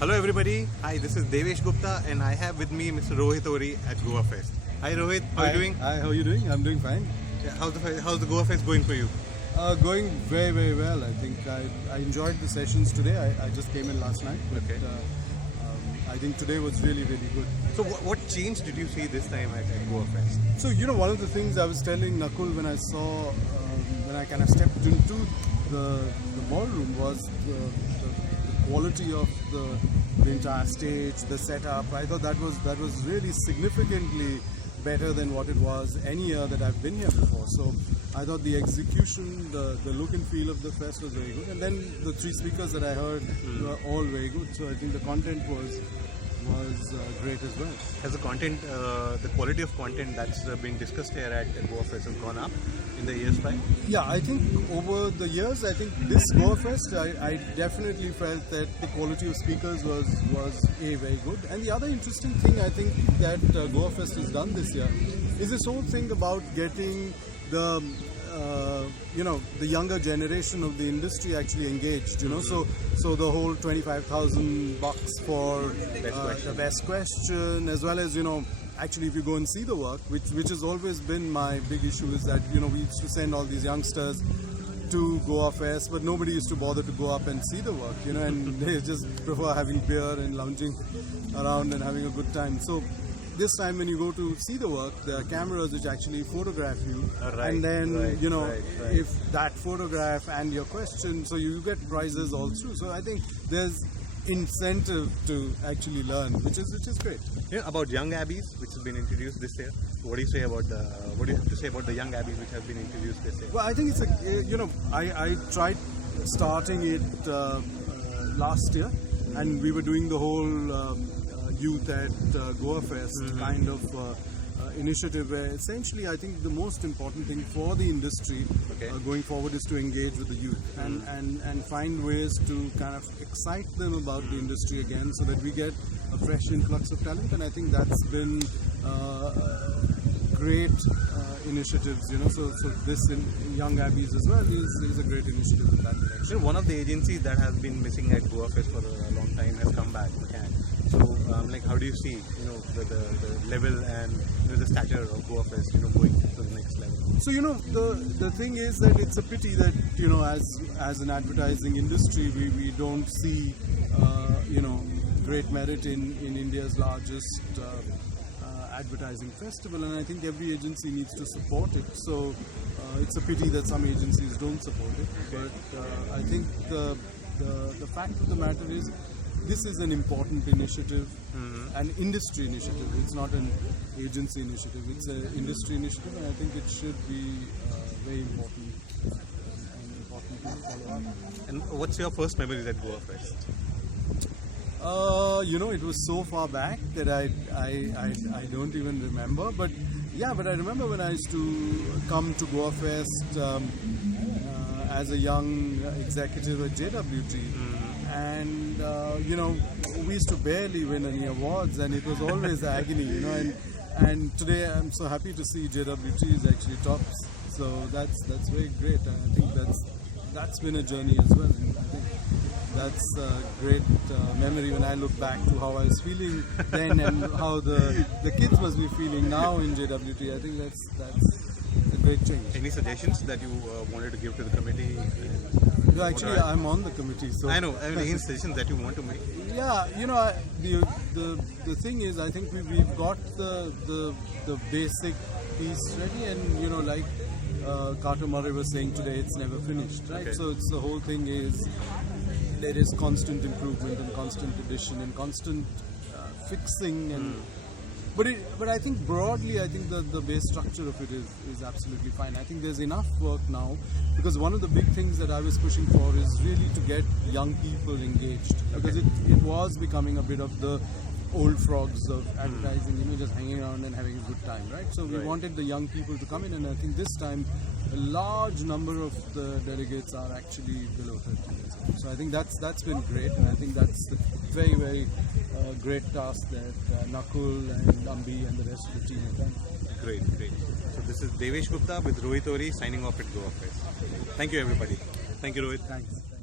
Hello everybody, hi, this is Devesh Gupta and I have with me Mr. Rohit Ohri at Goa Fest. Hi Rohit, how are you doing? Hi, how are you doing? I'm doing fine. Yeah, how's the Goa Fest going for you? Going very, very well. I think I enjoyed the sessions today. I just came in last night, but Okay. I think today was really, really good. So what change did you see this time at Goa Fest? So, one of the things I was telling Nakul when I saw, when I kind of stepped into the ballroom was the quality of the entire stage, the setup. I thought that was really significantly better than what it was any year that I've been here before. So I thought the execution, the look and feel of the fest was very good. And then the three speakers that I heard were all very good. So I think the content was great as well. Has the content, the quality of content that's being discussed here at Goa Fest has gone up in the years by? Yeah, I think over the years, I think this Goa Fest, I definitely felt that the quality of speakers was very good. And the other interesting thing I think that Goa Fest has done this year is this whole thing about getting the the younger generation of the industry actually engaged. So the whole $25,000 for the best question, as well as actually if you go and see the work, which has always been my big issue, is that we used to send all these youngsters to Goa Fest, but nobody used to bother to go up and see the work, and they just prefer having beer and lounging around and having a good time. So this time when you go to see the work, there are cameras which actually photograph you, and then if that photograph and your question, so you get prizes all through. So I think there's incentive to actually learn, which is great. About young abbeys which has been introduced this year. What do you have to say about the young abbeys which have been introduced this year? Well, I think it's I tried starting it last year, and we were doing the whole youth at Goa Fest kind of initiative, where essentially I think the most important thing for the industry going forward is to engage with the youth and find ways to kind of excite them about the industry again, so that we get a fresh influx of talent. And I think that's been great initiatives, so this in Young Abbeys as well is a great initiative in that direction. One of the agencies that has been missing at Goa Fest for a long time has come back. So, how do you see, the level and the stature of Goa Fest, going to the next level? So, the thing is that it's a pity that, as an advertising industry, we don't see, great merit in India's largest advertising festival, and I think every agency needs to support it. So, it's a pity that some agencies don't support it. But I think the fact of the matter is, this is an important initiative, an industry initiative. It's not an agency initiative. It's an industry initiative, and I think it should be very important to follow up. And what's your first memory at Goa Fest? It was so far back that I don't even remember. But I remember when I used to come to Goa Fest as a young executive at JWT. And we used to barely win any awards, and it was always agony, and today I'm so happy to see JWT is actually tops. So that's very great, and I think that's been a journey as well. And I think that's a great memory when I look back to how I was feeling then and how the kids must be feeling now in JWT. I think that's a great change. Any suggestions that you wanted to give to the committee? No, actually, I'm on the committee, so I know. Any suggestions that you want to make? Yeah, the thing is, I think we've got the basic piece ready, and like Carter Murray was saying today, it's never finished, right? Okay. So it's the whole thing is there is constant improvement and constant addition and constant fixing and. But I think broadly, I think the base structure of it is absolutely fine. I think there's enough work now, because one of the big things that I was pushing for is really to get young people engaged, because it was becoming a bit of the old frogs of advertising, just hanging around and having a good time, right? So we wanted the young people to come in, and I think this time a large number of the delegates are actually below 30 years old. So I think that's been great, and I think that's the very, very great task that Nakul and Ambi and the rest of the team have done. Great. So this is Devesh Gupta with Rohit Ohri signing off at Goa Fest. Thank you everybody. Thank you Rohit. Thanks.